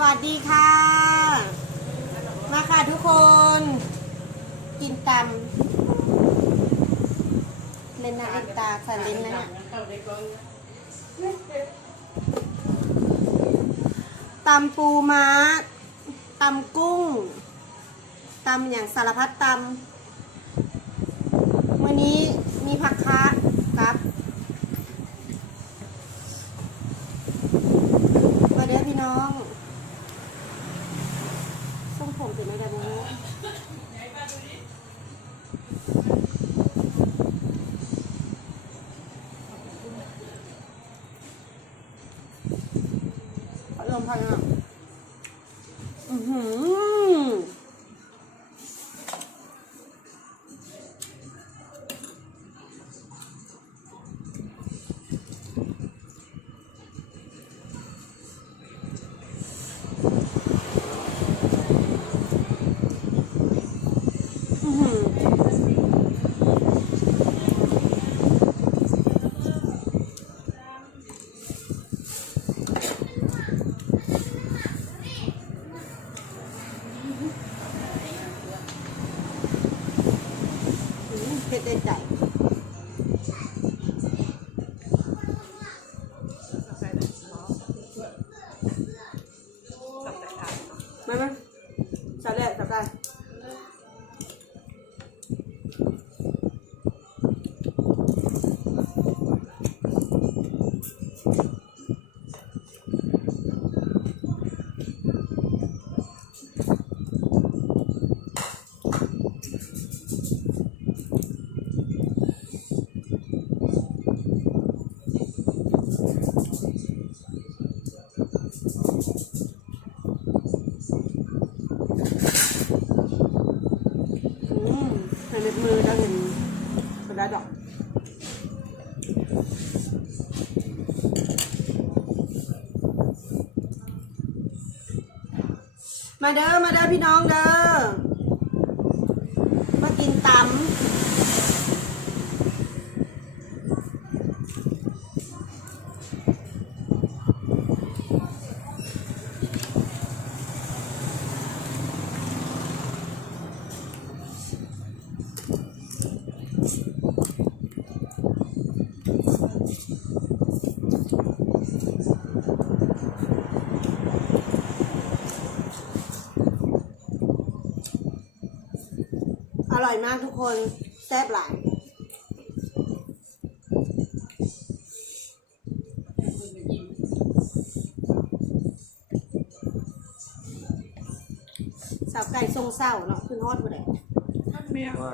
วัสดีค่ะ มาค่ะทุกคน กินตำเล่นนาเล่นตาใส่เล่นนะเนี่ยตำปูม้าตำกุ้งตำอย่างสารพัดตำวันนี้มีผักคะครับมาเด้อพี่น้องส่งผมเป็นอะไรบ้าง พัดลม อื้อ ระดาษดอกมาเด้อ มาเด้อพี่น้องเด้อากทุกคนแซ่บหลายสาวไก่ทรงเศร้าเนาะขึ้นฮอดบ่ได้เบียร์ว่า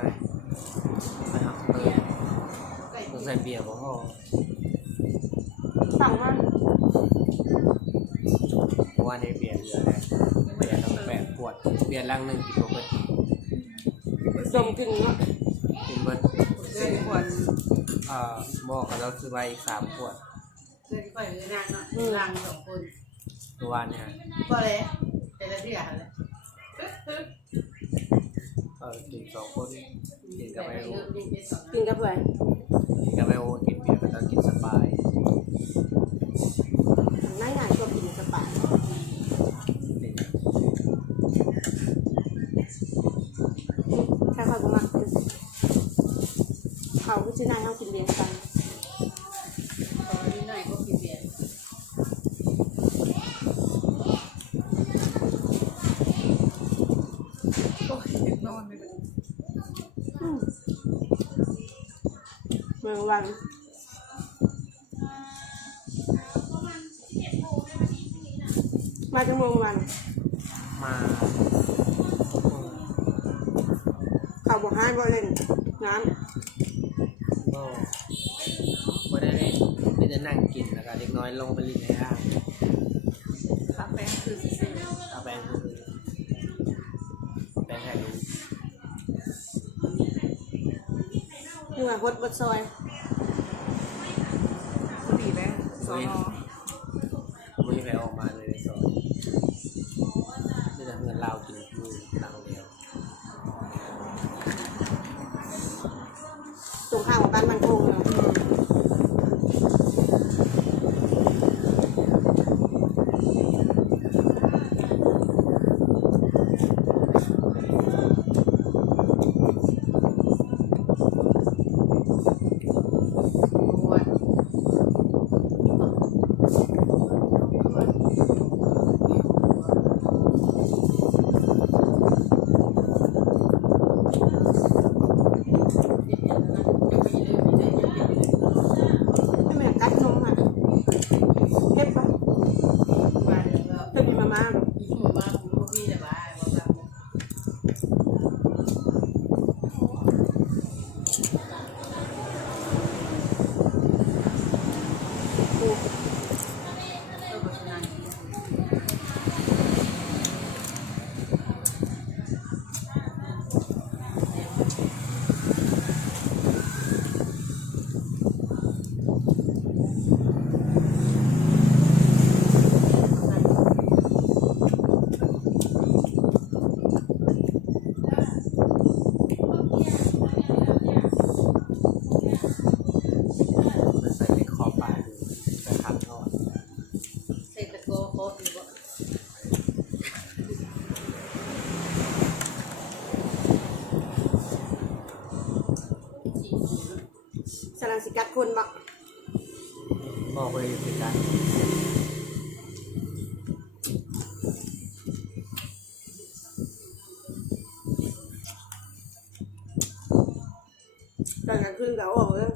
ไปหักเติมต้องใส่เบียร์บ่พอสั่งมาเพราะว่าในเบียร์เหลือแล้วเบียร์ต้องแปดขวด เบียร์ลังหนึ่งกินบ่เบิ ดดมกลินเนาะกินเบิดเดือนขวดเอ่อบอกกับเราซื้อไปอีกสามขวดเดือนขวดเลยนางเนาะนางสองคนเมื่อวานเนี่ยก็เลยแต่ละเดือนเลยเออกินสองคนกินกับไอโอกินกับเพื่อนกินกับไอโอกินเบียร์ก็ต้องกินสปายน่าหนายชอบกินสปานี่ แค่เขาก็มักกินเขาก็ ชื่อนายเขากินเลี้ยงกันตอนนี้หน่อยก็กินเบียร์โอ้ยเด็กนอนเลยอืมเมืองวันมาจากเมืองวันมาเขาบอกให้บ่เล่นน้ก็ บไม่ได้เล่นไม่ได้นั่งกินแล้วก็เล็กน้อยลงไปลิ้นในห้างข้าแป้งคือสิบเอาแปรงคือแปรงถ่ายรูปำนี่ว่าฮดบดซอยดีแล้วสอนอ คนบักพ่อไปติดกันตอนกลางคืนก็เอาออกเลย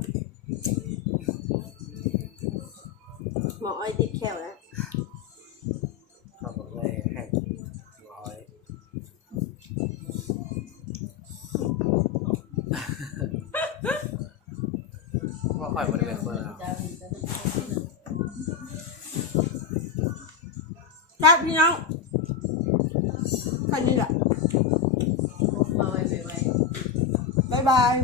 หมออ้อยติดแขวแล้ว ครับพี่น้องแค่นี้แหละพกมาไว้ไว้บ๊ายบาย